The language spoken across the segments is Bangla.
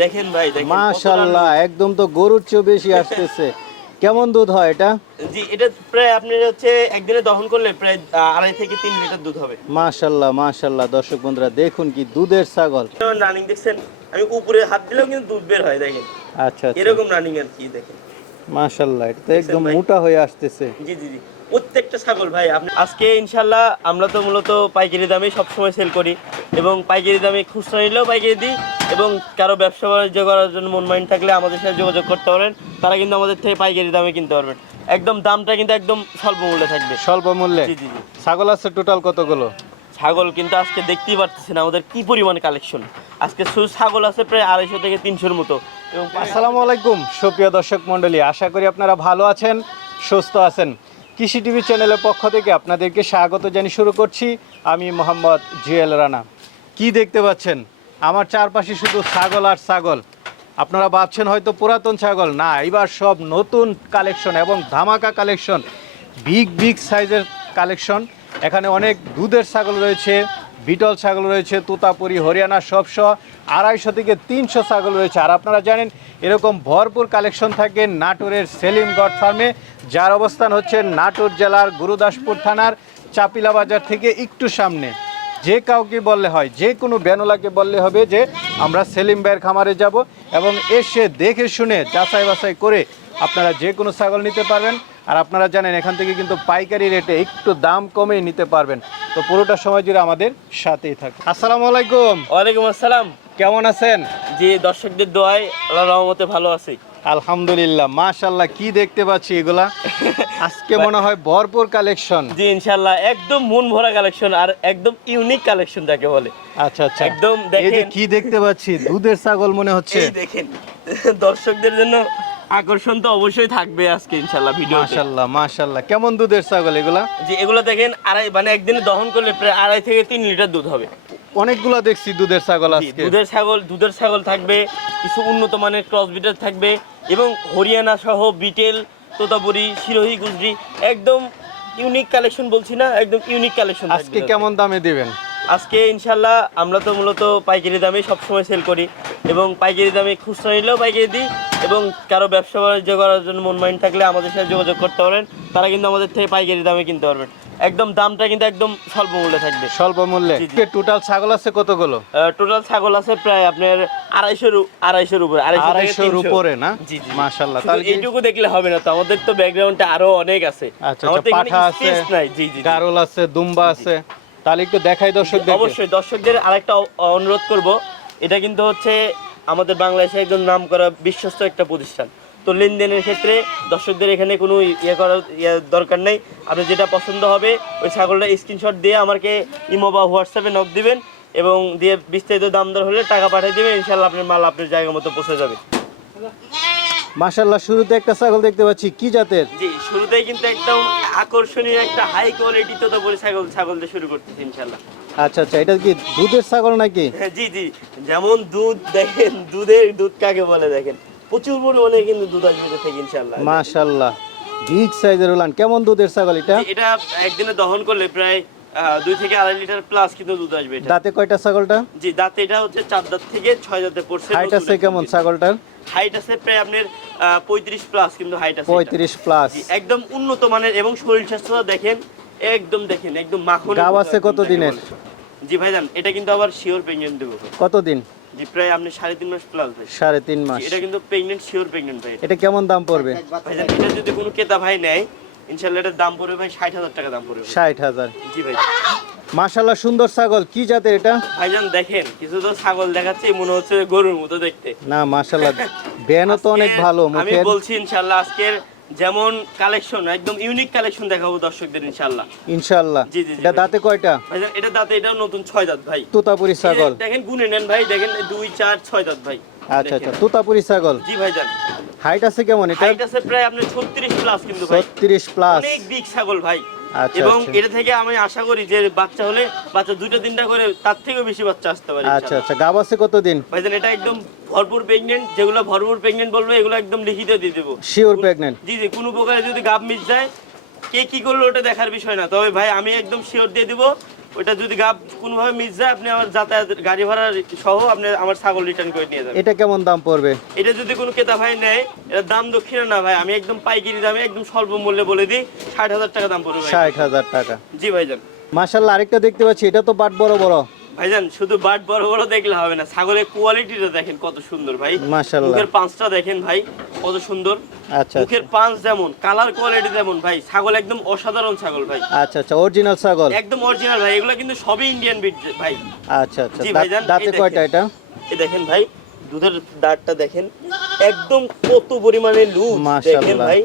দেখেন ভাই মাশাল্লাহ একদম তো গরুর চেয়েও বেশি আসতেছে। কেমন দুধ হয় এটা? জি এটা প্রায় আপনি হচ্ছে একদিনে দহন করলে প্রায় আড়াই থেকে তিন লিটার দুধ হবে। মাশাল্লাহ মাশাল্লাহ দর্শক বন্ধুরা দেখুন কি দুধের ছাগল। রানিং দেখছেন আমি উপরে হাত দিলেও কিন্তু দুধ বের হয় দেখেন। আচ্ছা আচ্ছা। এরকম রানিং আর কি দেখেন। মাশাল্লাহ এটা তো একদম মোটা হয়ে আসতেছে। জি জি জি। প্রত্যেকটা ছাগল ভাই আপনি আজকে ইনশাল্লাহ আমরা তো মূলত পাইকারি দামে সবসময় সেল করি এবং পাইকারি দামে খুচরা নিলেও পাইকারি দিই এবং কারও ব্যবসা বাণিজ্য করার জন্য মন মাইন্ড থাকলে আমাদের সাথে যোগাযোগ করতে পারেন তারা কিন্তু আমাদের থেকে পাইকারি দামে কিনতে পারবেন। একদম দামটা কিন্তু একদম স্বল্প মূল্যে থাকবে। স্বল্প মূল্যে? জি জি জি। ছাগল আছে টোটাল কতগুলো? ছাগল কিন্তু আজকে দেখতেই পারতেছেন আমাদের কি পরিমাণ কালেকশন আজকে শুধু ছাগল আছে প্রায় আড়াইশো থেকে তিনশোর মতো এবং আসসালামু আলাইকুম সুপ্রিয় দর্শক মণ্ডলী আশা করি আপনারা ভালো আছেন সুস্থ আছেন। কৃষি টিভি চ্যানেলের পক্ষ থেকে আপনাদেরকে স্বাগত জানিয়ে শুরু করছি। আমি মোহাম্মদ জুয়েল রানা। কি দেখতে পাচ্ছেন? আমার চারপাশে শুধু ছাগল আর ছাগল। আপনারা ভাবছেন হয়তো পুরাতন ছাগল। না এবার সব নতুন কালেকশন এবং ধামাকা কালেকশন। বিগ বিগ সাইজের কালেকশন। এখানে অনেক দুধের ছাগল রয়েছে। বিটল ছাগল রয়েছে, তুতাপুরি, হরিয়ানা সবসহ আড়াইশো থেকে তিনশো ছাগল রয়েছে। আর আপনারা জানেন, এরকম ভরপুর কালেকশন থাকে নাটোরের সেলিম গড ফার্মে, যার অবস্থান হচ্ছে নাটোর জেলার গুরুদাসপুর থানার চাপিলা বাজার থেকে একটু সামনে। যে কাউকে বললে হয়, যে কোনো ব্যানোলাকে বললে হবে যে, আমরা সেলিম ভাইয়ের খামারে যাব এবং এসে দেখে শুনে, যাচাই বাছাই করে আপনারা যে কোনো ছাগল নিতে পারবেন। আর আপনারা জানেন এখান থেকে কিন্তু পাইকারি রেটে একটু দাম কমে নিতে পারবেন। তো পুরোটা সময় জুড়ে আমাদের সাথেই থাকুন। আসসালামু আলাইকুম। ওয়ালাইকুম আসসালাম। কেমন আছেন? যে দর্শকদের দোয়ায় আল্লাহ রহমতে ভালো আছি। আলহামদুলিল্লাহ মাশাল্লাহ কি দেখতে পাচ্ছি এগুলা? আজকে মনে হয় ভরপুর কালেকশন। জি ইনশাল্লাহ একদম মন ভরা কালেকশন আর একদম ইউনিক কালেকশন যাকে বলে। আচ্ছা আচ্ছা। একদম এই যে কি দেখতে পাচ্ছি দুধের ছাগল মনে হচ্ছে। এই দেখেন দর্শকদের জন্য আকর্ষণ তো অবশ্যই থাকবে আজকে ইনশাল্লাহ ভিডিও মাশাল্লাহ মাশাল্লাহ কেমন দুধের ছাগল এগুলা? যে এগুলো দেখেন আড়াই মানে একদিনে দহন করলে প্রায় আড়াই থেকে তিন লিটার দুধ হবে। অনেকগুলা দেখছি দুধের ছাগল আজকে। দুধের ছাগল দুধের ছাগল থাকবে কিছু উন্নত মানের ক্রস বিটার থাকবে এবং হরিয়ানা সহ বিটেল তোতাপুরি সিরোহি গুজরি একদম ইউনিক কালেকশন বলছি না একদম ইউনিক কালেকশন আজকে কেমন দামে দিবেন? আজকে ইনশাল্লাহ আমরা তো মূলত পাইকারি দামে সবসময় সেল করি এবং পাইকারি দামে খুচরা নিলেও পাইকারি দিই এবং কারও ব্যবসা বাণিজ্য করার জন্য মন মাইন্ড থাকলে আমাদের সাথে যোগাযোগ করতে পারেন তারা কিন্তু আমাদের থেকে পাইকারি দামে কিনতে পারবেন। একদম দামটা কিন্তু একদম স্বল্প মূল্যে থাকবে। স্বল্প মূল্যে। টোটাল ছাগল আছে কতগুলো? টোটাল ছাগল আছে প্রায় আপনার আড়াইশোর আড়াইশোর উপরে আড়াইশো আড়াইশোর উপরে না? জি, তাহলে এইটুকু দেখলে হবে না তো আমাদের তো ব্যাকগ্রাউন্ডে আরও অনেক আছে। আচ্ছা আমাদের আচ্ছা পাঠা আছে জি জি। গারল আছে দুম্বা আছে। তাহলে একটু দেখাই দর্শকদের অবশ্যই দর্শকদের আরেকটা অনুরোধ করব। এটা কিন্তু হচ্ছে আমাদের বাংলাদেশে একদম নাম করা বিশ্বস্ত একটা প্রতিষ্ঠান। তো লেনদেনের ক্ষেত্রে দর্শকদের এখানে কোনো ইয়ে করার ইয়ে দরকার নেই। আপনি যেটা পছন্দ হবে ওই ছাগলটা স্ক্রিনশট দিয়ে আমাকে ইমো বা হোয়াটসঅ্যাপে নক দিবেন এবং দিয়ে বিস্তারিত দাম দর হলে টাকা পাঠিয়ে দেবেন। ইনশাল্লাহ আপনার মাল আপনার জায়গা মতো পৌঁছে যাবে। মাশাল্লাহ শুরুতে একটা ছাগল দেখতে পাচ্ছি কি জাতের? জি শুরুতেই কিন্তু একদম আকর্ষণীয় একটা হাই কোয়ালিটি তো বলে ছাগল ছাগল দিয়ে শুরু করতেছি ইনশাল্লাহ আচ্ছা আচ্ছা এটা কি দুধের ছাগল নাকি? হ্যাঁ, জি জি যেমন দুধ দেখেন দুধের দুধ কাকে বলে দেখেন? প্রচুর পরিমাণে কিন্তু দুধ আসবে থেকে ইনশাল্লাহ মাশাল্লাহ বিগ সাইজের উলান কেমন দুধের ছাগল এটা? এটা একদিনে দহন করলে প্রায় দুই থেকে আড়াই লিটার প্লাস কিন্তু দুধ আসবে দাঁতে কয়টা ছাগলটা? জি দাঁত এটা হচ্ছে চার দাঁত থেকে ছয় দাঁতে পড়ছে হাইট আছে কেমন ছাগলটার? হাইট আছে প্রায় আপনার পঁয়ত্রিশ প্লাস কিন্তু হাইট আছে পঁয়ত্রিশ প্লাস জি, একদম উন্নত মানের এবং শরীর স্বাস্থ্য দেখেন একদম দেখেন একদম মাখন গাব আছে কত দিনের? জি ভাইজান এটা কিন্তু আবার শিওর প্রেগনেন্ট দেবো। কতদিন? জি প্রায় আপনি সাড়ে তিন মাস প্লাস ভাই। সাড়ে তিন মাস। এটা কিন্তু প্রেগনেন্ট শিওর প্রেগনেন্ট ভাই এটা কেমন দাম পড়বে? ভাইজান এটা যদি কোনো ক্রেতা ভাই নেয় ইনশাল্লাহ এটার দাম পড়বে ভাই ষাট হাজার টাকা দাম পড়বে। ভাই। ষাট হাজার। জি ভাই। মাশাল্লাহ সুন্দর ছাগল। কি জাতের এটা? ভাইজান দেখেন কিছু তো ছাগল দেখাচ্ছে মনে হচ্ছে গরুর মতো দেখতে। না ব্যানও তো অনেক ভালো আমি বলছি ইনশাল্লাহ আজকের যেমন কালেকশন একদম ইউনিক কালেকশন দেখাবো দর্শকদের ইনশাল্লাহ ইনশাল্লাহ জি, জি, এটা দাঁতে কয়টা? ভাইজান এটা দাঁতে এটাও নতুন ছয় দাঁত ভাই। তোতাপুরি ছাগল। দেখেন গুনে নেন ভাই দেখেন দুই চার ছয় দাঁত ভাই। আচ্ছা আচ্ছা। তোতাপুরি ছাগল। জি ভাইজান। হাইট আছে কেমন? এটা হাইট আছে প্রায় আপনার ছত্রিশ প্লাস কিন্তু ভাই। ছত্রিশ প্লাস অনেক বিগ ছাগল ভাই। আচ্ছা, এবং আচ্ছা। এটা থেকে আমি আশা করি যে বাচ্চা হলে বাচ্চা দুইটা তিনটা করে তার থেকেও বেশি বাচ্চা আসতে পারে আচ্ছা। আচ্ছা। গাব আছে কতদিন? ভাইজান এটা একদম ভরপুর প্রেগনেন্ট যেগুলো ভরপুর প্রেগনেন্ট বলবে এগুলো একদম লিখিত দিয়ে দেবো। শিওর প্রেগনেন্ট জি জি কোনো প্রকারে যদি গাব মিস যায় কে কি করল ওটা দেখার বিষয় না। তবে ভাই আমি একদম শিওর দিয়ে দিব ওইটা যদি গাব কোনোভাবে মিস যায় আপনি আমার যাতায়াত গাড়ি ভাড়া সহ আপনি আমার ছাগল রিটার্ন করে নিয়ে যাবেন। এটা কেমন দাম পড়বে? এটা যদি কোনো ক্রেতা ভাই নেয় এটা দাম দক্ষিণে না ভাই। আমি একদম পাইকারি দামে একদম স্বল্প মূল্যে বলে দিই ষাট হাজার টাকা দাম পড়বে ষাট হাজার টাকা। জি ভাইজান। মাসাল্লাহ আরেকটা দেখতে পাচ্ছি এটা তো বাট বড় বড়। ভাইজান শুধু বাট বড় বড় দেখলে হবে না ছাগলের কোয়ালিটিটা দেখেন কত সুন্দর ভাই। মাশাআল্লাহ। মুখের পাঁচটা দেখেন ভাই কত সুন্দর। মুখের পাঁচ যেমন কালার কোয়ালিটি যেমন ভাই ছাগল একদম অসাধারণ ছাগল ভাই। আচ্ছা আচ্ছা অরিজিনাল ছাগল? একদম অরিজিনাল ভাই এগুলো কিন্তু সবই ইন্ডিয়ান বিট ভাই। আচ্ছা আচ্ছা দাঁত- কয়টা এটা? এই দেখেন ভাই দুধের দাঁতটা দেখেন। একদম কত পরিমাণে লুজ দেখেন ভাই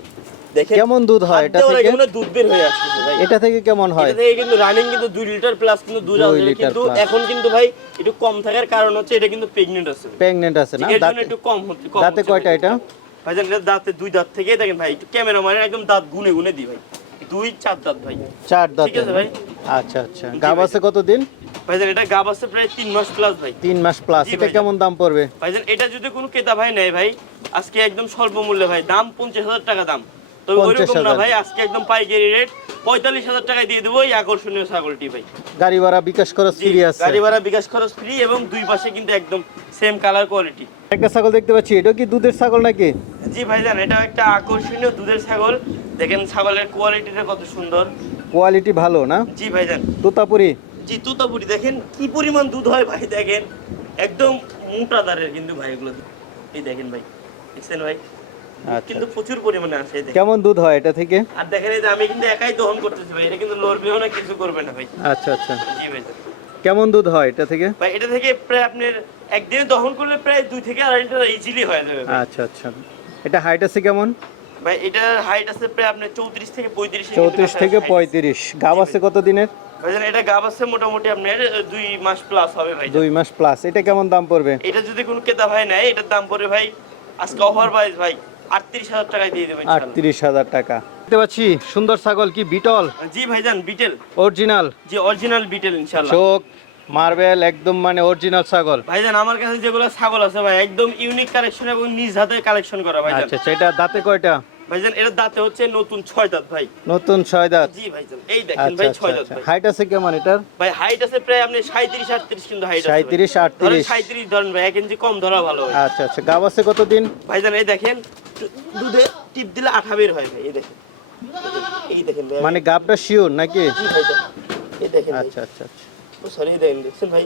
কেমন দুধ হয় এটা থেকে? দুধ বের হয়ে আসতেছে ভাই। এটা থেকে কেমন হয়? এটা থেকে কিন্তু রানিং কিন্তু দুই লিটার প্লাস কিন্তু দুধ লিটার কিন্তু এখন কিন্তু ভাই একটু কম থাকার কারণ হচ্ছে এটা কিন্তু প্রেগনেন্ট আছে। প্রেগনেন্ট আছে না? দাঁতে একটু কম হচ্ছে দাঁতে কয়টা এটা? ভাইজান এটা দাঁতে দুই দাঁত থেকে দেখেন ভাই ক্যামেরা মানে একদম দাঁত গুনে গুনে দিই ভাই। দুই চার দাঁত ভাই। চার ঠিক আছে ভাই? আচ্ছা আচ্ছা। গাব আছে ভাইজান এটা গাব আছে প্রায় তিন মাস প্লাস ভাই। তিন মাস প্লাস এটা কেমন দাম পড়বে? ভাইজান এটা যদি কোনো ক্রেতা ভাই নেয় ভাই আজকে একদম স্বল্প মূল্যে ভাই দাম পঞ্চাশ হাজার টাকা দাম। তবে ওইরকম না ভাই আজকে একদম পাইকারি রেট পঁয়তাল্লিশ হাজার টাকায় দিয়ে দেবো এই আকর্ষণীয় ছাগলটি ভাই। গাড়ি ভাড়া বিকাশ খরচ জি, ফ্রি আছে। গাড়ি ভাড়া বিকাশ খরচ ফ্রি এবং দুই পাশে কিন্তু একদম সেম কালার কোয়ালিটি একটা ছাগল দেখতে পাচ্ছি এটা কি দুধের ছাগল নাকি? জি ভাইজান এটা একটা আকর্ষণীয় দুধের ছাগল। দেখেন ছাগলের কোয়ালিটিটা কত সুন্দর। কোয়ালিটি ভালো না? জি ভাইজান। তোতাপুরি? জি তুতাপুরি। দেখেন কি পরিমাণ দুধ হয় ভাই দেখেন। একদম মোটা দারের কিন্তু ভাই এগুলো। এই দেখেন ভাই দেখছেন ভাই? আচ্ছা। কিন্তু প্রচুর পরিমাণে আছে কেমন দুধ হয় এটা থেকে? আর দেখেন এই যে আমি কিন্তু একাই দহন করতেছি ভাই এটা কিন্তু লড়বেও না কিছু করবে না ভাই। আচ্ছা আচ্ছা। জি ভাই কেমন দুধ হয় এটা থেকে? ভাই এটা থেকে প্রায় আপনার একদিনে দহন করলে প্রায় দুই থেকে আড়াই লিটার ইজিলি হয়ে যাবে আচ্ছা আচ্ছা। এটা হাইট আছে কেমন? ভাই এটার হাইট আছে প্রায় আপনার চৌত্রিশ থেকে পঁয়ত্রিশ চৌত্রিশ থেকে পঁয়ত্রিশ। গাব আছে কত দিনের? ভাইজান এটা গাব আছে মোটামুটি আপনার দুই মাস প্লাস হবে ভাই। দুই মাস প্লাস এটা কেমন দাম পড়বে? এটা যদি কোনো কেতা ভাই নেয় এটার দাম পড়ে ভাই আজকে অফার প্রাইস ভাই আটত্রিশ হাজার টাকায় দিয়ে দেবেন ইনশাআল্লাহ। আটত্রিশ হাজার টাকা। দেখতে পাচ্ছি সুন্দর ছাগল কি বিটল? জি ভাইজান বিটেল। অরিজিনাল জি অরিজিনাল বিটেল ইনশাআল্লাহ। চোখ মার্বেল একদম মানে অরিজিনাল ছাগল। ভাইজান আমার কাছে যেগুলো ছাগল আছে ভাই একদম ইউনিক কালেকশন এবং নিজ হাতে কালেকশন করা ভাইজান। আচ্ছা আচ্ছা এটা দাঁতে কয়টা? ভাইজান এর দাঁতে হচ্ছে নতুন ছয় দাঁত ভাই। নতুন ছয় দাঁত? জি ভাইজান এই দেখেন আচ্ছা ভাই আচ্ছা ছয় দাঁত আচ্ছা। ভাই। হাইট আছে কেমন এটার? ভাই হাইট আছে প্রায় আপনি সাঁত্রিশ আটত্রিশ কিন্তু হাইট আছে সাঁত্রিশ আটত্রিশ। সাঁত্রিশ ধরেন ভাই এক ইঞ্চি কম ধরা ভালো হয়। আচ্ছা আচ্ছা গাব আছে কতদিন? ভাইজান এই দেখেন দুধে টিপ দিলে আঠা বের হয় ভাই এই দেখেন। এই দেখেন মানে গাবটা শিওর নাকি? জি ভাইজান এই দেখেন আচ্ছা আচ্ছা আচ্ছা। সরি দেখেন দেখছেন ভাই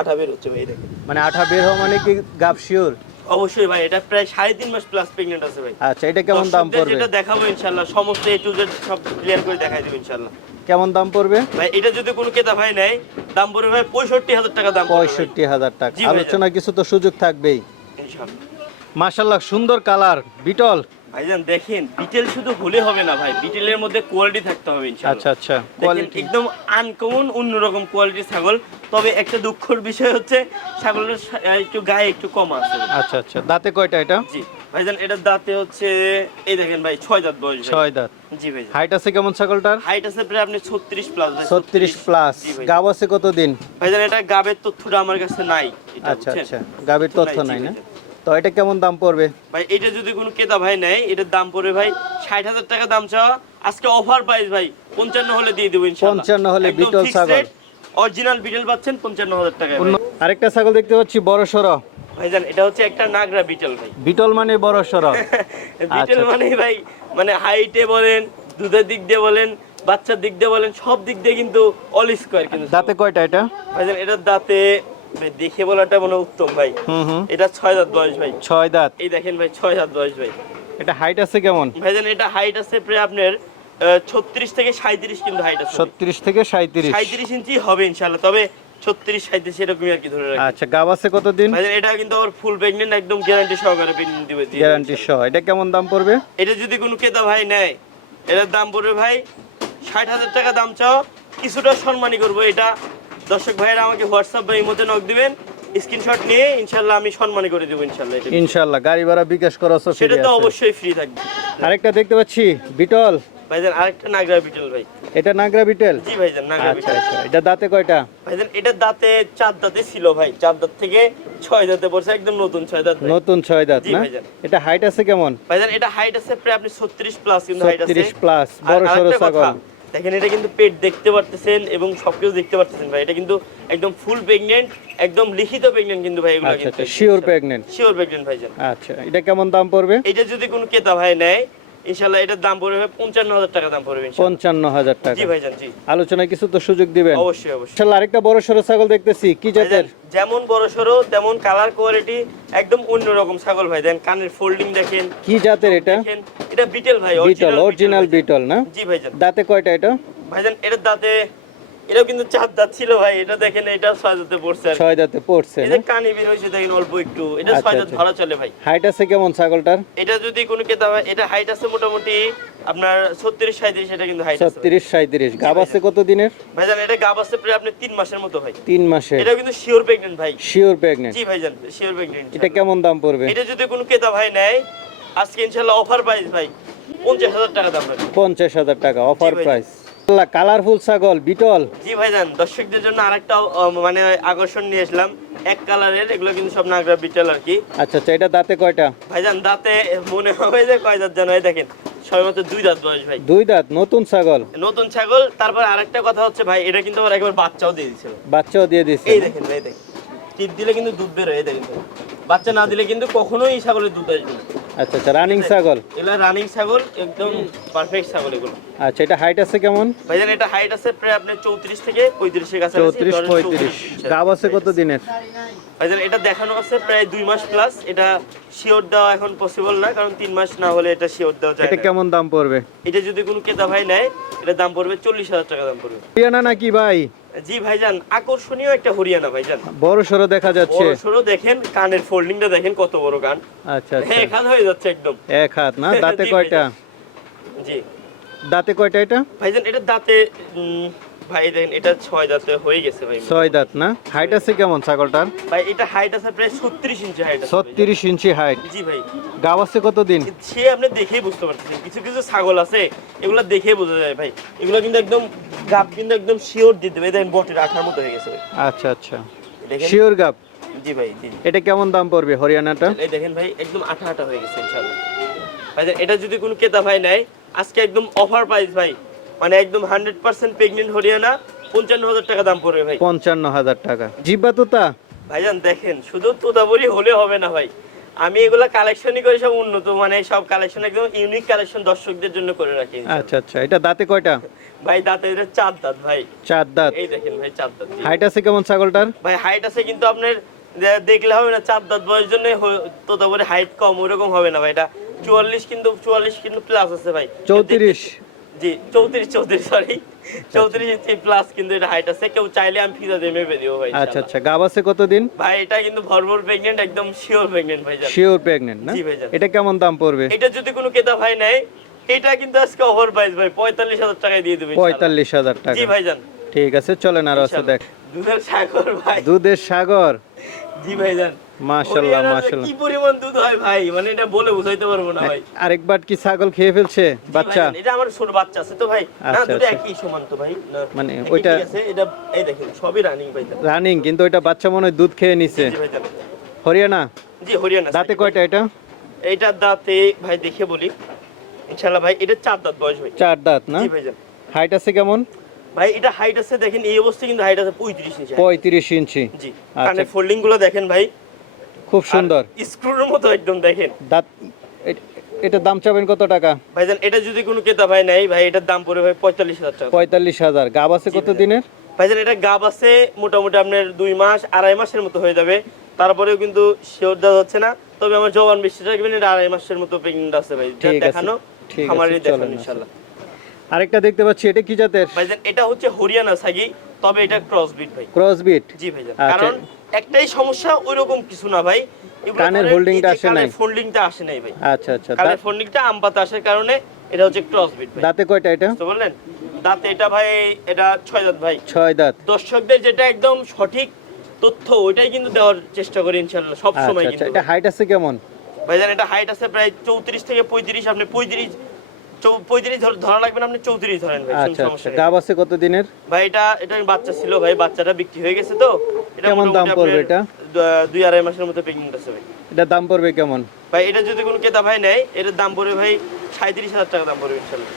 আঠা বের হচ্ছে ভাই দেখেন মানে আঠা বের হওয়া মানে কি গাব শিওর অবশ্যই ভাই এটা প্রায় সাড়ে তিন মাস প্লাস প্রেগনেন্ট আছে ভাই। আচ্ছা এটা কেমন দাম পড়বে? যেটা দেখাবো ইনশাল্লাহ সমস্ত এ টু জেড সব ক্লিয়ার করে দেখাই দেবো ইনশাল্লাহ কেমন দাম পড়বে? ভাই এটা যদি কোনো ক্রেতা ভাই নেয় দাম পড়বে ভাই পঁয়ষট্টি হাজার টাকা দাম পঁয়ষট্টি হাজার টাকা। আলোচনা কিছু তো সুযোগ থাকবেই। মাশাল্লাহ সুন্দর কালার বিটল ভাইজান দেখেন বিটেল শুধু হলে হবে না ভাই। বিটেলের মধ্যে কোয়ালিটি থাকতে হবে আচ্ছা আচ্ছা কোয়ালিটি একদম আনকমন অন্যরকম কোয়ালিটির ছাগল। তবে একটা দুঃখর বিষয় হচ্ছে ছাগলের একটু গায়ে একটু কম আছে। আচ্ছা আচ্ছা দাঁতে কয়টা এটা? জি ভাইজান এটার দাঁতে হচ্ছে এই দেখেন ভাই ছয় দাঁত বয়স ছয় দাঁত। জি ভাই হাইট আছে কেমন ছাগলটার? হাইট আছে প্রায় আপনি ছত্রিশ প্লাস ছত্রিশ প্লাস জি ভাই। গাব আছে কতদিন? ভাইজান এটা গাবের তথ্যটা আমার কাছে নাই আচ্ছা আচ্ছা গাভীর তথ্য নাই, না। তো এটা কেমন দাম পড়বে? ভাই এটা যদি কোনো ক্রেতা ভাই নেয় এটার দাম পড়বে ভাই ষাট হাজার টাকা দাম চাওয়া আজকে অফার প্রাইস ভাই পঞ্চান্ন হলে দিয়ে দেবো 55 হলে বিটল ছাগল। অরিজিনাল বিটল পাচ্ছেন পঞ্চান্ন হাজার টাকা আরেকটা ছাগল দেখতে পাচ্ছি বড় সড়ো। ভাইজান এটা হচ্ছে একটা নাগরা বিটল ভাই। বিটল মানে বড় সড়ো। বিটেল আচ্ছা। মানে ভাই মানে হাইটে বলেন দুধের দিক দিয়ে বলেন বাচ্চার দিক দিয়ে বলেন সব দিক দিয়ে কিন্তু অল স্কোয়ার কিন্তু দাঁতে কয়টা এটা? ভাইজান এটার দাঁতে ভাই দেখে বলাটা মনে উত্তম ভাই। এটা ছয় দাঁত বয়স ভাই। ছয় দাঁত। এই দেখেন ভাই ছয় দাঁত বয়স ভাই। এটা হাইট আছে কেমন? ভাইজান এটা হাইট আছে প্রায় আপনার ছত্রিশ থেকে সাঁত্রিশ কিন্তু হাইট আছে। ছত্রিশ থেকে সাঁত্রিশ সাঁত্রিশ ইঞ্চি হবে ইনশাল্লাহ তবে ছত্রিশ সাঁত্রিশ এরকমই আর কি ধরে রাখি। আচ্ছা গাব আছে কতদিন? ভাইজান এটা কিন্তু আমার ফুল প্রেগনেন্ট একদম গ্যারান্টি সহকারে দিবে। গ্যারান্টি সহ। এটা কেমন দাম পড়বে? এটা যদি কোনো ক্রেতা ভাই নেয় এটার দাম পড়বে ভাই ষাট হাজার টাকা দাম চাও কিছুটা সম্মানই করব এটা দর্শক ভাইয়েরা আমাকে হোয়াটসঅ্যাপ বা ইমোতে নক দিবেন। স্ক্রিনশট নিয়ে ইনশাল্লাহ আমি সম্মানই করে দেবো ইনশাল্লাহ এটা ইনশাল্লাহ গাড়ি ভাড়া বিকাশ খরচ সেটা তো অবশ্যই ফ্রি থাকবে। আরেকটা দেখতে পাচ্ছি বিটল ভাইজান আরেকটা নাগরা বিটল ভাই। এটা নাগরা বিটেল জি ভাইজান নাগরা আচ্ছা বিটল আচ্ছা এটা দাঁতে কয়টা? ভাইজান এটার দাঁতে চার দাঁতে ছিল ভাই। চার দাঁত থেকে ছয় দাঁতে পড়ছে একদম নতুন ছয় দাঁত নতুন ছয় দাঁত না? এটা হাইট আছে কেমন? ভাইজান এটা হাইট আছে প্রায় আপনি ছত্রিশ প্লাস কিন্তু হাইট আছে। ছত্রিশ প্লাস বড় আরেকটা ছাগল। দেখেন এটা কিন্তু পেট দেখতে পারতেছেন এবং সবকিছু দেখতে পারতেছেন ভাই। এটা কিন্তু একদম ফুল প্রেগনেন্ট একদম লিখিত প্রেগনেন্ট কিন্তু ভাই এগুলো আচ্ছা আচ্ছা শিওর প্রেগনেন্ট শিওর প্রেগনেন্ট ভাইজান। আচ্ছা এটা কেমন দাম পড়বে? এটা যদি কোনো কেতা ভাই নেয় ইনশাল্লাহ এটার দাম পড়বে পঞ্চান্ন হাজার টাকা দাম পড়বে ইনশাআল্লাহ। 55000 টাকা। জি ভাইজান জি। আলোচনায় কিছু তো সুযোগ দিবেন। অবশ্যই অবশ্যই। ইনশাআল্লাহ আরেকটা বড় সড়ো ছাগল দেখতেছি কি জাতের? যেমন বড় সরো তেমন কালার কোয়ালিটি একদম অন্যরকম ছাগল ভাই। দেন কানের ফোল্ডিং দেখেন। কি জাতের এটা? এটা বিটেল ভাই বিটল অরিজিনাল বিটল না? জি ভাইজান। দাঁতে কয়টা এটা? ভাইজান এটার দাঁতে এটাও কিন্তু চার দাঁত ছিল ভাই এটা দেখেন এটা ছয় দাঁতে পড়ছে। ছয় দাঁতে পড়ছে এই যে কানে বের হয়েছে দেখেন অল্প একটু। এটা ছয় দাঁত। ভালো চলে ভাই। হাইট আছে কেমন ছাগলটার? এটা যদি কোনো হয় এটা হাইট আছে মোটামুটি আপনার ছত্রিশ সাঁত্রিশ এটা কিন্তু হাইট আছে। ভাই। ছত্রিশ সাঁত্রিশ গাব আছে কত দিনের ভাইজান এটা গাব আছে প্রায় আপনি তিন মাসের মতো ভাই তিন মাসে এটাও কিন্তু শিওর প্রেগনেন্ট ভাই। শিওর প্রেগনেন্ট জি ভাইজান শিওর প্রেগনেন্ট এটা কেমন দাম পড়বে? এটা যদি কোনো ক্রেতা ভাই নেয় আজকে ইনশাল্লাহ অফার প্রাইস ভাই পঞ্চাশ হাজার টাকা দাম রাখবে। পঞ্চাশ হাজার টাকা অফার প্রাইস কালারফুল ছাগল বিটল। জি ভাইজান দর্শকদের জন্য আরেকটা মানে আকর্ষণ নিয়ে আসলাম। এক কালারের এগুলো কিন্তু সব নাগরা বিটেল আর কি। আচ্ছা আচ্ছা এটা দাঁতে কয়টা? ভাইজান দাঁতে মনে হবে যে কয় দাঁত জানো এই দেখেন সবেমাত্র দুই দাঁত বয়স ভাই। দুই দাঁত নতুন ছাগল? নতুন ছাগল তারপর আরেকটা কথা হচ্ছে ভাই এটা কিন্তু আবার একবার বাচ্চাও দিয়ে দিছিল বাচ্চাও দিয়ে দিচ্ছে এই দেখেন ভাই দেখেন টিপ দিলে কিন্তু দুধ এই দেখেন। বাচ্চা না দিলে কিন্তু কখনোই এই ছাগলের দুধ আসবে না। আচ্ছা আচ্ছা রানিং ছাগল। এগুলো রানিং ছাগল একদম পারফেক্ট ছাগল এগুলো। আচ্ছা এটা হাইট আছে কেমন? ভাইজান এটা হাইট আছে প্রায় আপনার চৌত্রিশ থেকে পঁয়ত্রিশের কাছে চৌত্রিশ পঁয়ত্রিশ। গাব আছে কত দিনের? ভাইজান এটা দেখানো আছে প্রায় দুই মাস প্লাস এটা শিওর দেওয়া এখন পসিবল না কারণ তিন মাস না হলে এটা শিওর দেওয়া যায় এটা কেমন দাম পড়বে? এটা যদি কোনো ক্রেতা ভাই নেয় এটা দাম পড়বে চল্লিশ হাজার টাকা দাম পড়বে। হরিয়ানা নাকি ভাই? জি ভাইজান আকর্ষণীয় একটা হরিয়ানা ভাইজান। বড় সরো দেখা যাচ্ছে। বড় সরো দেখেন কানের ফোল্ডিংটা দেখেন কত বড় কান। আচ্ছা আচ্ছা। এক হাত হয়ে যাচ্ছে একদম। এক হাত না? দাঁতে কয়টা? জি। দাঁতে কয়টা এটা? ভাইজান এটা দাঁতে ভাই দেখেন এটা ছয় দাঁতে হয়ে গেছে ভাই। ছয় দাঁত না? হাইট আছে কেমন ছাগলটার? ভাই এটা হাইট আছে প্রায় ছত্রিশ ইঞ্চি হাইট। ছত্রিশ ইঞ্চি হাইট জি ভাই। গাব আছে কত দিন সে আপনি দেখেই বুঝতে পারতেছেন। কিছু কিছু ছাগল আছে এগুলো দেখেই বোঝা যায় ভাই। এগুলো কিন্তু একদম গাপ কিন্তু একদম শিওর দিতে হবে। দেখেন বটির আঠার মতো হয়ে গেছে ভাই। আচ্ছা আচ্ছা। শিওর গাব জি ভাই জি। এটা কেমন দাম পড়বে হরিয়ানাটা? এই দেখেন ভাই একদম আঠা আঠা হয়ে গেছে ইনশাআল্লাহ। ভাই এটা যদি কোনো ক্রেতা ভাই নেয় আজকে একদম অফার প্রাইস ভাই মানে একদম হান্ড্রেড পার্সেন্ট প্রেগনেন্ট হরিয়ানা পঞ্চান্ন হাজার টাকা দাম পড়বে ভাই। পঞ্চান্ন হাজার টাকা। জিব্বা তোতা? ভাইজান দেখেন শুধু তোতাবরি হলে হবে না ভাই। আমি এগুলা কালেকশনই করি সব উন্নত মানে সব কালেকশন একদম ইউনিক কালেকশন দর্শকদের জন্য করে রাখি আচ্ছা আচ্ছা এটা দাঁতে কয়টা? ভাই দাঁতে এটা চার দাঁত ভাই। চার দাঁত। এই দেখেন ভাই চার দাঁত। হাইট আছে কেমন ছাগলটার? ভাই হাইট আছে কিন্তু আপনার দেখলে হবে না চার দাঁত বয়স জন্য তোতাবরি হাইট কম ওরকম হবে না ভাই এটা চুয়াল্লিশ কিন্তু চুয়াল্লিশ কিন্তু প্লাস আছে ভাই। চৌত্রিশ। জি চৌত্রিশ চৌত্রিশ সরি চৌত্রিশ ইঞ্চি প্লাস কিন্তু এটা হাইট আছে। কেউ চাইলে আমি দিয়ে মেপে দিব ভাই আচ্ছা আচ্ছা। গাব আছে কতদিন? ভাই এটা কিন্তু ভরপুর প্রেগনেন্ট একদম শিওর প্রেগনেন্ট ভাই শিওর প্রেগনেন্ট না? জি ভাইজান। এটা কেমন দাম পড়বে? এটা যদি কোনো ক্রেতা ভাই নেয় এটা কিন্তু আজকে ওভার প্রাইস ভাই পঁয়তাল্লিশ হাজার টাকায় দিয়ে দেবেন পঁয়তাল্লিশ হাজার টাকা। জি ভাইজান ঠিক আছে চলেন আর আছে দেখ। দুধের সাগর ভাই। দুধের সাগর। জি ভাইজান মাশাল্লাহ হরিয়ানার মাশাল্লাহ কি পরিমাণ দুধ হয় ভাই? মানে এটা বলে বুঝাইতে পারব না ভাই। আরেকবার কি ছাগল খেয়ে ফেলছে? বাচ্চা? এটা আমার ছোট বাচ্চা আছে তো ভাই। না আচ্ছা, আচ্ছা। একই সমান তো ভাই। মানে ওইটা- এটা এই দেখেন সবই রানিং ভাই রানিং কিন্তু ওইটা বাচ্চা মনে দুধ খেয়ে নিছে। হরিয়ানা? জি হরিয়ানা দাঁতে কয়টা এটা? এইটার দাঁতে ভাই দেখে বলি। ইনশাআল্লাহ ভাই এটা চার দাঁত বয়স ভাই। চার দাঁত না? জি ভাইজান হাইট আছে কেমন? ভাই এটা হাইট আছে দেখেন এই অবস্থায় কিন্তু হাইট আছে পঁয়ত্রিশ ইঞ্চি। height। পঁয়ত্রিশ ইঞ্চি। জি আচ্ছা। কানে ফোল্ডিংগুলো দেখেন ভাই। খুব সুন্দর। স্ক্রুর মতো একদম দেখেন। দাঁত এ- এটার দাম চাবেন কত টাকা? ভাইজান এটা যদি কোনো ক্রেতা ভাই নেয় ভাই এটার দাম পড়ে ভাই পঁয়তাল্লিশ হাজার টাকা। পঁয়তাল্লিশ হাজার। গাব আছে কত দিনের? ভাইজান এটা গাব আছে মোটামুটি আপনার দুই মাস আড়াই মাসের মতো হয়ে যাবে। তারপরেও কিন্তু শিওর দেওয়া যাচ্ছে না। তবে আমার জবান বেশি রাখবেন এটা আড়াই মাসের মতো প্রেগনেন্ট আছে ভাই। দেখানো আমারই দেখানো আসেন। ইনশাল্লাহ আরেকটা দেখতে পাচ্ছি এটা কি জাতের? ভাইজান এটা হচ্ছে হরিয়ানা সাগি তবে এটা ক্রস বিট ভাই। ক্রসবিট জি ভাইজান আচ্ছা। কারণ একটাই সমস্যা ওইরকম কিছু না ভাই। কানের ধরেন holding এই টা যে আসে নাই? ফোল্ডিংটা আসে নাই ভাই। আচ্ছা আচ্ছা। কানের ফোল্ডিংটা আম পাতা আসার কারণে এটা হচ্ছে ক্রস বিট ভাই। দাঁতে কয়টা এটা? বুঝতে বললেন দাঁতে এটা ভাই এটা ছয় দাঁত ভাই। ছয় দাঁত। দর্শকদের যেটা একদম সঠিক তথ্য ওইটাই কিন্তু দেওয়ার চেষ্টা করি ইনশাল্লাহ সব আচ্ছা সময় আচ্ছা। কিন্তু। এটা হাইট আছে কেমন? ভাইজান এটা হাইট আছে প্রায় চৌত্রিশ থেকে পঁয়ত্রিশ আপনি পঁয়ত্রিশ পঁয়ত্রিশ ধরা লাগবে না আপনি চৌত্রিশ ধরেন ভাই আচ্ছা আচ্ছা। নেই। আছে কত দিনের ভাই এটা এটা বাচ্চা ছিল ভাই বাচ্চাটা বিক্রি হয়ে গেছে তো। এটা কেমন দাম পড়বে এটা? দুই আড়াই মাসের মতো প্রেগনেন্ট আছে ভাই। এটা দাম পড়বে কেমন? ভাই এটা যদি কোনো ক্রেতা ভাই নেয় এটার দাম পড়বে ভাই সাঁত্রিশ হাজার টাকা দাম পড়বে ইনশাল্লাহ।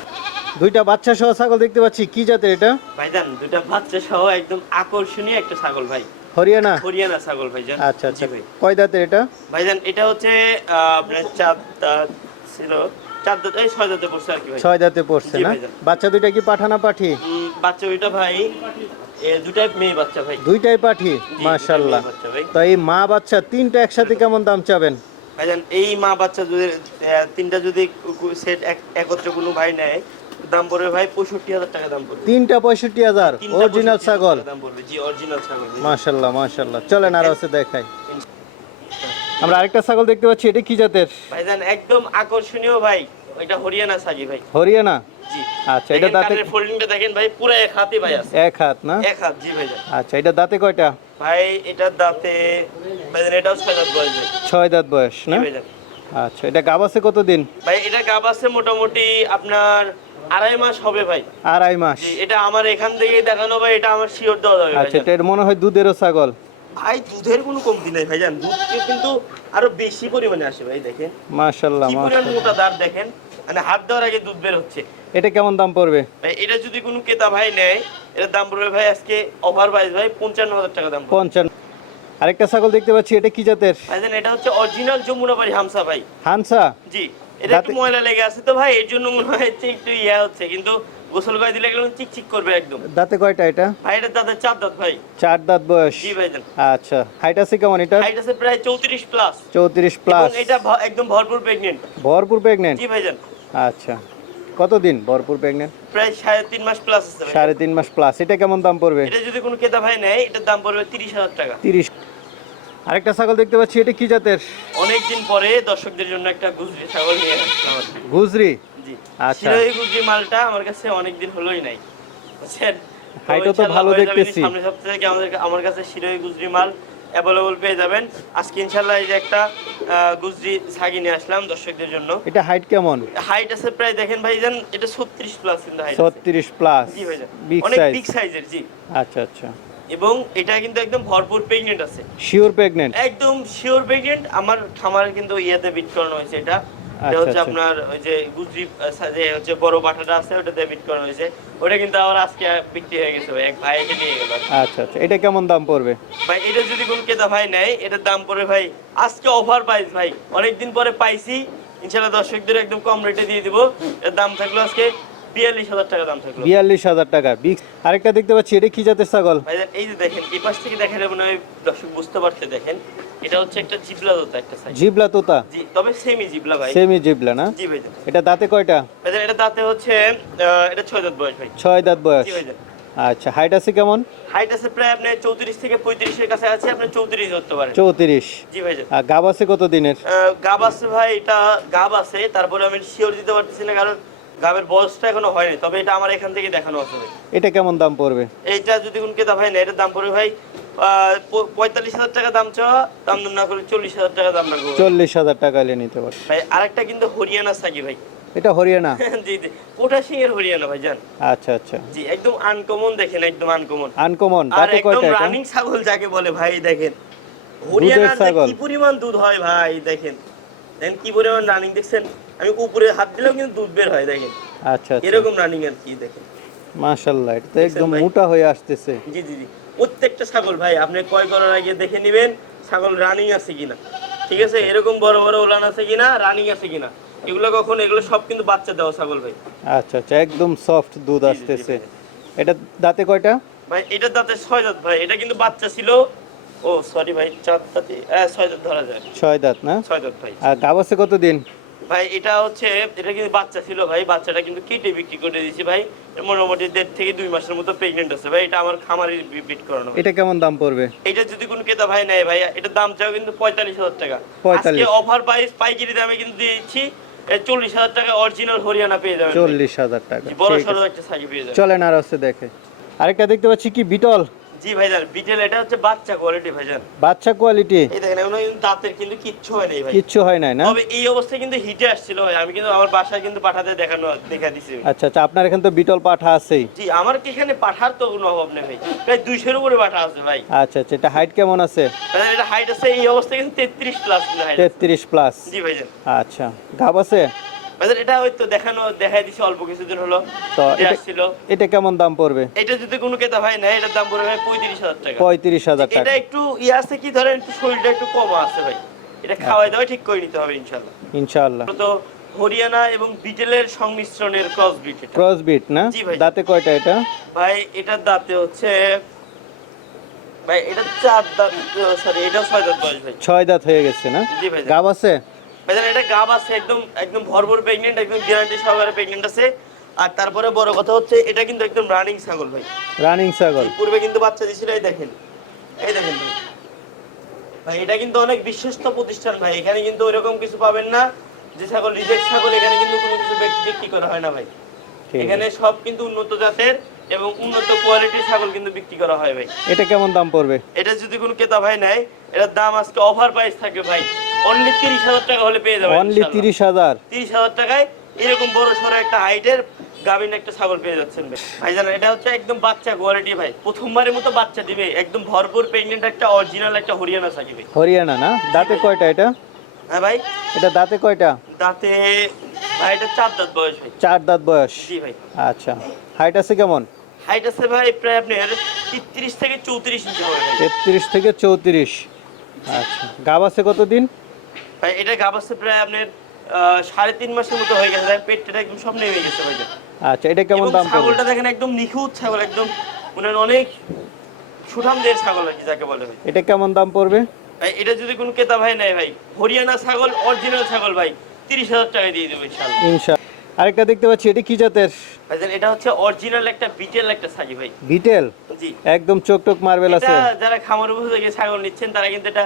দুইটা বাচ্চা সহ ছাগল দেখতে পাচ্ছি কি জাতের এটা? ভাই ভাইজান দুটা বাচ্চা সহ একদম আকর্ষণীয় একটা ছাগল ভাই। হরিয়ানা? হরিয়ানা ছাগল ভাইজান আচ্ছা আচ্ছা। ভাই। কয় দাঁতের এটা? ভাইজান এটা হচ্ছে আহ, আপনার চার ছিল। চার দাঁত এই ছয় দাঁতে পড়ছে আর কি ভাই। ছয় দাঁতে পড়ছে না? বাচ্চা দুইটা কি পাঠানা পাঠি? বাচ্চা ওইটা ভাই। দুটাই মেয়ে বাচ্চা ভাই। দুইটাই পাঠি? জি, দুটাই মাশাল্লাহ মেয়ে বাচ্চা ভাই। তো এই মা বাচ্চা তিনটা একসাথে কেমন দাম চাবেন? ভাইজান এই মা বাচ্চা যদি তিনটা যদি সেট একত্রে কোনো ভাই নেয় দাম পড়বে ভাই পঁয়ষট্টি হাজার টাকা দাম পড়বে। তিনটা পঁয়ষট্টি হাজার? অরিজিনাল ছাগল? দাম পড়বে। জি অরিজিনাল ছাগল মাশাল্লাহ মাশাল্লাহ চলেন আর আছে দেখাই। আমরা আরেকটা ছাগল দেখতে পাচ্ছি এটা কি জাতের? ভাইজান একদম আকর্ষণীয় ভাই। এটা হরিয়ানা সাজি ভাই। হরিয়ানা? জি। আচ্ছা এটা দাঁতে ফোল্ডিংটা দেখেন ভাই পুরো এক হাতে ভাই আছে। এক হাত না? এক হাত জি ভাইজান। আচ্ছা এটা দাঁতে কয়টা? ভাই এটার দাঁতে ভাইজান এটাও ছয় দাঁত বয়স ভাই। ছয় দাঁত বয়স না? আচ্ছা এটা গাব আছে কতদিন? ভাই এটা গাব আছে মোটামুটি আপনার আড়াই মাস হবে ভাই। আড়াই মাস। এটা আমার এখান থেকেই দেখানো ভাই এটা আমার শিওর দেওয়া যাবে আচ্ছা এটা মনে হয় দুধেরও ছাগল। ভাই দুধের কোনো কমতি নাই ভাইজান। দুধ কিন্তু আরও বেশি পরিমাণে আসে ভাই দেখেন। কি পরিমাণ মোটা দাঁত দেখেন। মানে হাত দেওয়ার আগে দুধ বের হচ্ছে। এটা কেমন দাম পড়বে? ভাই এটা যদি কোনো ক্রেতা ভাই নেয় দাম পড়বে ভাই আজকে ওভার প্রাইস ভাই পঞ্চান্ন হাজার টাকা দাম পড়বে। পঞ্চান্ন। আরেকটা ছাগল দেখতে পাচ্ছি এটা কি জাতের? ভাইজান এটা হচ্ছে অরিজিনাল যমুনাপাড়ি হামসা ভাই। হানসা জি এটা একটু ময়লা লেগে আছে তো ভাই এর জন্য মনে হয় একটু ইয়া হচ্ছে কিন্তু গোসল করে দিলে এগুলো চিকচিক করবে একদম। দাঁতে কয়টা এটা? ভাই এটা দাঁতের চার দাঁত ভাই। চার দাঁত বয়স। জি ভাইজান আচ্ছা হাইট আছে কেমন এটা হাইট আছে প্রায় চৌত্রিশ প্লাস চৌত্রিশ এবং প্লাস এটা একদম ভরপুর প্রেগনেন্ট ভরপুর প্রেগনেন্ট জি ভাইজান আচ্ছা কতদিন ভরপুর প্রেগনেন্ট প্রায় সাড়ে তিন মাস প্লাস আছে সাড়ে তিন মাস প্লাস এটা কেমন দাম পড়বে? এটা যদি কোনো ক্রেতা ভাই নেয় এটার দাম পড়বে তিরিশ হাজার টাকা। তিরিশ। আরেকটা ছাগল দেখতে পাচ্ছি এটা কি জাতের? অনেকদিন পরে দর্শকদের জন্য একটা গুজরি ছাগল নিয়ে আসলাম। গুজরি? জি। আচ্ছা। মালটা আমার কাছে অনেকদিন হলোই নাই। বুঝছেন? হাইটও তো ভালো দেখতেছি। সামনের সপ্তাহ থেকে আমাদের আমার কাছে শিরোই গুজরি মাল অ্যাভেলেবল পেয়ে যাবেন। আজকে ইনশাল্লাহ এই যে একটা গুজরি ছাগি নিয়ে আসলাম দর্শকদের জন্য। এটা হাইট কেমন? হাইট আছে প্রায় দেখেন ভাইজান এটা ছত্রিশ প্লাস কিন্তু হাইট ছত্রিশ প্লাস জি ভাইজান। অনেক বিগ সাইজের জি। আচ্ছা আচ্ছা। এবং এটা কিন্তু একদম ভরপুর প্রেগনেন্ট আছে। শিওর প্রেগনেন্ট একদম শিওর প্রেগনেন্ট আমার খামার কিন্তু ইয়েতে বিট করানো হয়েছে এটা। এটা আচ্ছা, হচ্ছে আচ্ছা। আপনার ওই যে গুজরি যে হচ্ছে বড় বাটাটা আছে ওটাতে বিট করা হয়েছে। ওটা কিন্তু আবার আজকে বিক্রি হয়ে গেছে ভাই এটা নিয়ে গেল। আচ্ছা আচ্ছা। এটা কেমন দাম পড়বে? ভাই এটা যদি কোন ক্রেতা ভাই নেয় এটার দাম পড়বে ভাই আজকে অফার প্রাইস ভাই। অনেকদিন পরে পাইছি ইনশাল্লাহ দর্শকদের একদম কম রেটে দিয়ে দিব। এর দাম থাকল আজকে বিয়াল্লিশ হাজার টাকা দাম থাকল। বিয়াল্লিশ হাজার টাকা। আরেকটা দেখতে পাচ্ছি এটা কি জাতের ছাগল? এই যে দেখেন এই পাশ থেকে দেখালে মনে হয় দর্শক বুঝতে পারছে দেখেন। এটা হচ্ছে একটা জিবলা একটা সাইজ জিবলা তোতা? জি তবে সেমি জিবলা ভাই। সেমি জিবলা না? জি ভাইজান এটা দাঁতে কয়টা? এটা দাঁতে হচ্ছে এটা ছয় দাঁত বয়স ভাই। দাঁত বয়স। জি ভাইজান আচ্ছা হাইট আছে কেমন? হাইট আছে প্রায় আপনার চৌত্রিশ থেকে পঁয়ত্রিশের কাছে আছে আপনি চৌত্রিশ ধরতে পারেন। চৌত্রিশ। জি ভাইজান আর গাব আছে কত দিনের গাব আছে ভাই এটা গাব আছে তারপরে আমি শিওর দিতে পারতেছি না কারণ গাবের বয়সটা এখনও হয়নি তবে এটা আমার এখান থেকে দেখানো আছে ভাই। এটা কেমন দাম পড়বে? এইটা যদি কোন কেতা ভাই না এটার দাম পড়বে ভাই পঁয়তাল্লিশ হাজার টাকা দাম চাওয়া দাম দাম না করে চল্লিশ হাজার টাকা দাম চল্লিশ হাজার টাকা নিয়ে নিতে পারবে ভাই আরেকটা কিন্তু হরিয়ানা সাকি ভাই। এটা হরিয়ানা? জি জি। কোটা সিং এর হরিয়ানা ভাই জান। আচ্ছা আচ্ছা। জি একদম আনকমন দেখেন একদম আনকমন। আনকমন? আর একদম রানিং ছাগল যাকে বলে ভাই দেখেন। হরিয়ানার যে কি পরিমাণ দুধ হয় ভাই দেখেন। দেখেন কি পরিমাণ রানিং দেখছেন? আমি উপরে হাত দিলেও কিন্তু দুধ বের হয় দেখেন। আচ্ছা আচ্ছা। এরকম রানিং আর কি দেখেন। এটা তো একদম মোটা হয়ে আসতেছে। জি জি জি। প্রত্যেকটা ছাগল ভাই আপনি ক্রয় করার আগে দেখে নেবেন ছাগল রানিং আছে কিনা। ঠিক আছে? এরকম বড় বড় উলান আছে কিনা রানিং আছে কিনা। এগুলো কখন এগুলো সব কিন্তু বাচ্চা দেওয়া ছাগল ভাই। আচ্ছা আচ্ছা একদম সফট দুধ আসতেছে। এটা দাঁতে কয়টা? ভাই এটার দাঁতে ছয় দাঁত ভাই। এটা কিন্তু বাচ্চা ছিল ও সরি ভাই চার দাঁতে ছয় দাঁত ধরা যায়। ছয় দাঁত না? ছয় দাঁত ভাই। আর গাব আছে কতদিন? ভাই এটা হচ্ছে এটা কিন্তু বাচ্চা ছিল ভাই বাচ্চাটা কিন্তু কেটে বিক্রি করে দিয়েছি ভাই। মোটামুটি দেড় থেকে দুই মাসের মতো প্রেগনেন্ট আছে ভাই এটা আমার খামারে বিট করানো এটা কেমন দাম পড়বে? এটা যদি কোনো ক্রেতা ভাই নেয় ভাই এটার দাম চাও কিন্তু পঁয়তাল্লিশ হাজার টাকা। 45 আজকে অফার প্রাইস পাইকারি দামে কিন্তু দিয়েছি চল্লিশ হাজার টাকা অরিজিনাল হরিয়ানা পেয়ে যাবেন চল্লিশ হাজার টাকা বড় সড়ো একটা সাইজ পেয়ে যাবেন। চলেন আর হচ্ছে দেখে। আরেকটা দেখতে পাচ্ছি কি বিটল? জি ভাইজান বিটেল এটা হচ্ছে বাচ্চা কোয়ালিটি ভাইজান। বাচ্চা কোয়ালিটি এই দেখেন এগুলো কিন্তু দাঁতের কিন্তু কিচ্ছু হয় নাই ভাই। কিচ্ছু হয় নাই না? তবে এই অবস্থায় কিন্তু হিটে আসছিল ভাই। আমি কিন্তু আমার বাসায় কিন্তু পাঠাতে দেখানো দেখা দিছি। আচ্ছা আচ্ছা আপনার এখানে তো বিটল পাঠা আছে জি আমার কি এখানে পাঠার তো কোনো অভাব নেই ভাই। প্রায় দুইশোর উপরে পাঠা আছে ভাই। আচ্ছা আচ্ছা এটা হাইট কেমন আছে? এটা হাইট আছে এই অবস্থায় কিন্তু তেত্রিশ প্লাস কিন্তু হাইট তেত্রিশ প্লাস জি ভাইজান। আচ্ছা গাব আছে? এটা হয়তো দেখানো দেখাই দিছি অল্প কিছুদিন হলো। তো যে এটা- কেমন দাম পড়বে? এটা যদি কোনো ক্রেতা ভাই নেয় এটার দাম পড়বে ভাই পঁয়ত্রিশ হাজার টাকা। পঁয়ত্রিশ হাজার এটা একটু আছে কি ধরেন একটু শরীরটা একটু কম আছে ভাই। এটা খাওয়াই দাওয়া ঠিক করে নিতে হবে ইনশাল্লাহ ইনশাআল্লাহ। তো হরিয়ানা এবং বিটেলের সংমিশ্রণের ক্রস বিট ক্রস বিট না দাঁতে কয়টা এটা? ভাই এটার দাঁতে হচ্ছে ভাই এটা চার দাঁত সরি এটা ছয় দাঁত বয়স ভাই। ছয় দাঁত হয়ে গেছে না? জি ভাই গাব আছে? এটা গাব আছে একদম একদম ভরপুর প্রেগনেন্ট একদম গ্যারান্টি সহকারে প্রেগনেন্ট আছে। আর তারপরে বড় কথা হচ্ছে এটা কিন্তু একদম রানিং ছাগল ভাই। রানিং ছাগল। পূর্বে কিন্তু বাচ্চা দিছিল এই দেখেন। এই দেখেন ভাই। ভাই এটা কিন্তু অনেক বিশ্বস্ত প্রতিষ্ঠান ভাই এখানে কিন্তু ওইরকম কিছু পাবেন না। যে ছাগল রিজেক্ট ছাগল এখানে কিন্তু কোনো কিছু বিক- বিক্রি করা হয় না ভাই। এখানে সব কিন্তু উন্নত জাতের এবং উন্নত কোয়ালিটির ছাগল কিন্তু বিক্রি করা হয় ভাই। এটা কেমন দাম পড়বে? এটা যদি কোনো ক্রেতা ভাই নেয় এটার দাম আজকে অফার প্রাইস থাকবে ভাই। অনলি তিরিশ হাজার টাকা হলে পেয়ে যাবেন অনলি তিরিশ হাজার। তিরিশ হাজার টাকায় এরকম বড় সড়ো একটা হাইটের গাভিন একটা ছাগল পেয়ে যাচ্ছেন ভাই। জানেন এটা হচ্ছে একদম বাচ্চা কোয়ালিটি ভাই। প্রথমবারের মতো বাচ্চা দিবে একদম ভরপুর প্রেগনেন্ট একটা অরিজিনাল একটা হরিয়ানা হরিয়ানা না? দাঁতে কয়টা এটা? হ্যাঁ ভাই। এটা দাঁতে কয়টা? দাঁতে ভাই এটা চার দাঁত বয়স ভাই। চার দাঁত বয়স। জি ভাই। আচ্ছা। হাইট আছে কেমন? হাইট আছে ভাই প্রায় আপনার থেকে চৌত্রিশ ইঞ্চি হবে থেকে চৌত্রিশ। আচ্ছা। গাব আছে কতদিন? ভাই এটা গাব আছে প্রায় আপনার সাড়ে তিন মাসের মতো হয়ে গেছে। পেটটা একদম সব নেমে গেছে ভাই। আচ্ছা এটা কেমন দাম পড়বে? ছাগলটা দেখেন একদম নিখুঁত ছাগল একদম ওনার অনেক ছাগল আর কি যাকে বলে ভাই। এটা কেমন দাম পড়বে? ভাই এটা যদি কোনো ক্রেতা ভাই নেয় ভাই হরিয়ানা ছাগল অরিজিনাল ছাগল ভাই তিরিশ হাজার টাকায় দিয়ে দেবো আরেকটা দেখতে পাচ্ছি এটা কি জাতের? এটা হচ্ছে অরিজিনাল একটা বিটেল একটা ছাগি ভাই। বিটেল জি। একদম চোখ টোক মার্বেল আছে। যারা খামার বসে থেকে ছাগল নিচ্ছেন তারা কিন্তু এটা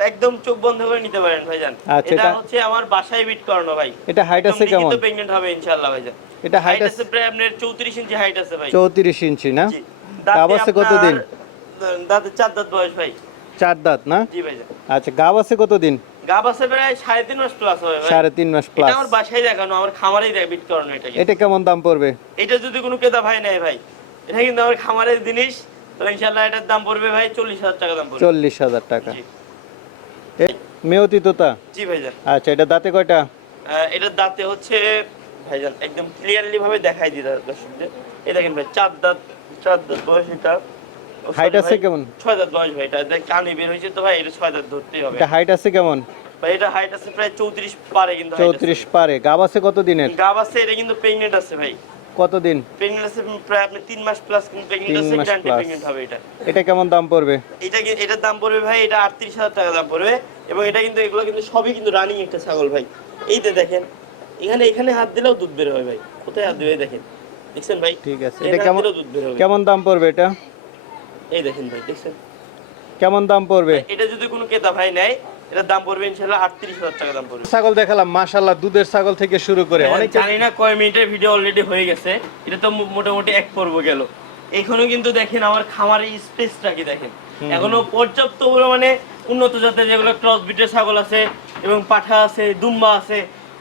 একদম চোখ বন্ধ করে নিতে পারেন ভাইজান। আচ্ছা, এটা হচ্ছে আমার বাসায় বিট করানো ভাই। এটা হাইট আছে কেমন? প্রেগনেন্ট হবে ইনশাআল্লাহ ভাইজান। এটা হাইট আছে প্রায় আপনার চৌত্রিশ ইঞ্চি হাইট আছে ভাই। চৌত্রিশ ইঞ্চি না? গাব আছে কতদিন? দাঁতে চার দাঁত বয়স ভাই। চার দাঁত না? জি ভাইজান। আচ্ছা গাব আছে কতদিন? গাব আছে প্রায় সাড়ে তিন মাস প্লাস হবে ভাই। সাড়ে তিন মাস এটা আমার বাসায় দেখানো আমার খামারেই দেখ বিট করানো এটা এটা কেমন দাম পড়বে? এটা যদি কোনো ক্রেতা ভাই নেয় ভাই এটা কিন্তু আমার খামারের জিনিস। তাহলে ইনশাল্লাহ এটার দাম পড়বে ভাই চল্লিশ হাজার টাকা দাম পড়বে। চল্লিশ হাজার টাকা। জি। এ- মেয়তি তোতা? জি ভাইজান। আচ্ছা এটা দাঁতে কয়টা? এটার দাঁতে হচ্ছে ভাইজান একদম ক্লিয়ারলি ভাবে দেখাই দিই দর্শকদের। এই দেখেন ভাই চার দাঁত চার দাঁত বয়স এটা। sorry আছে কেমন? ছয় দাঁত বয়স ভাই এটা কানে বের হয়েছে তো ভাই এটা ছয় দাঁত ধরতেই হবে। এটা হাইট আছে কেমন? ভাই এটা হাইট আছে প্রায় চৌত্রিশ পারে কিন্তু চৌত্রিশ পারে। গাব আছে কত দিনের গাব আছে এটা কিন্তু প্রেগনেন্ট আছে ভাই। কতদিন? প্রায় আপনি মাস প্লাস গ্যারান্টি। হবে এটা। এটা কেমন দাম পড়বে? এটা এটার দাম পড়বে ভাই এটা আটত্রিশ হাজার টাকা দাম পড়বে। এবং এটা কিন্তু এগুলো কিন্তু সবই কিন্তু রানিং একটা ছাগল ভাই। এই যে দেখেন এখানে এখানে হাত দিলেও দুধ বের হয় ভাই। কোথায় হাত দিবে দেখেন? দেখছেন ভাই? ঠিক আছে। এটা কেমন কেমন দাম পড়বে এটা? এই দেখেন ভাই দেখছেন? কেমন দাম পড়বে? এটা যদি কোনো ক্রেতা ভাই নেয় এটার দাম পড়বে হাজার টাকা দাম পড়বে। ছাগল দেখালাম মাশাল্লাহ দুধের ছাগল থেকে শুরু করে। অনেক জানি না কয় মিনিটের ভিডিও অলরেডি হয়ে গেছে। এটা তো মোটামুটি এক পর্ব গেল। এখনও কিন্তু দেখেন আমার খামারের স্পেসটা কি দেখেন? এখনও পর্যাপ্ত পরিমাণে উন্নত জাতের যেগুলো ক্রস বিটের ছাগল আছে এবং পাঠা আছে দুম্বা আছে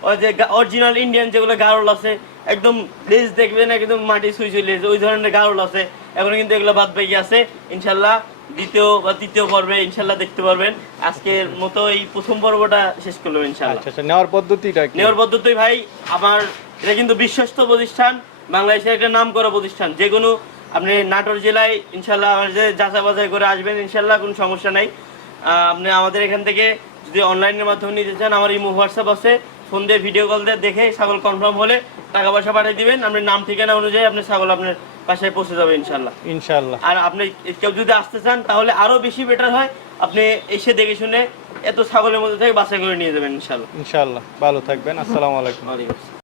ওই যে অরিজিনাল ইন্ডিয়ান যেগুলো গারল আছে একদম লেজ দেখবেন একদম মাটি সুই সুই লেজ ওই ধরনের গারল আছে। এখন কিন্তু এগুলো বাদ বাকি আছে। ইনশাল্লাহ দ্বিতীয় বা তৃতীয় পর্বে ইনশাল্লাহ দেখতে পারবেন। আজকের মতো এই প্রথম পর্বটা শেষ করলাম ইনশাল্লাহ। আচ্ছা আচ্ছা নেওয়ার পদ্ধতিটা নেওয়ার পদ্ধতি ভাই আমার এটা কিন্তু বিশ্বস্ত প্রতিষ্ঠান বাংলাদেশের একটা নাম করা প্রতিষ্ঠান। যে কোনো আপনি নাটোর জেলায় ইনশাল্লাহ আমার যে যাচাই বাছাই করে আসবেন ইনশাল্লাহ কোনো সমস্যা নাই। আপনি আমাদের এখান থেকে যদি অনলাইনের মাধ্যমে নিতে চান আমার ইমো হোয়াটসঅ্যাপ আছে। ফোন দিয়ে ভিডিও কল দিয়ে দেখে ছাগল কনফার্ম হলে টাকা পয়সা পাঠিয়ে দিবেন। আপনি নাম ঠিকানা অনুযায়ী আপনি ছাগল আপনার বাসায় পৌঁছে যাবে ইনশাল্লাহ ইনশাল্লাহ আর আপনি কেউ যদি আসতে চান তাহলে আরও বেশি বেটার হয় আপনি এসে দেখে শুনে এত ছাগলের মধ্যে থেকে বাসায় করে নিয়ে যাবেন ইনশাল্লাহ ইনশাল্লাহ ভালো থাকবেন। আসসালামু আলাইকুম।